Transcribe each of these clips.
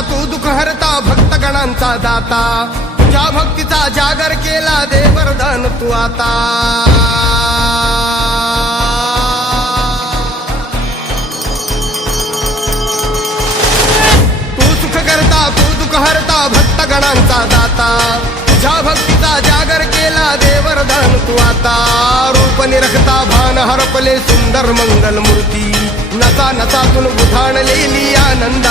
तू दुःख हरता भक्त गणांचा दाता. तुझ्या भक्तीचा जागर केला देवर्धन तू आता. तू सुख करता तू दुःख हरता भक्त गणांचा दाता. तुझ्या भक्तीचा जागर केला देवर्धन तू आता. रूप निरखता भान हरपले सुंदर मंगल मूर्ती नचा नचातून बुधाणलेली आनंद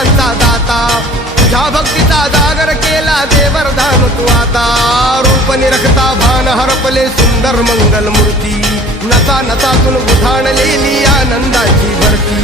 भक्त दाता. तुझ्या भक्तीचा जागर केला देवरधान तू आता. रूप निरखता भान हरपले सुंदर मंगल मूर्ती नचा नचातून उधाणलेली आनंदाची भरती.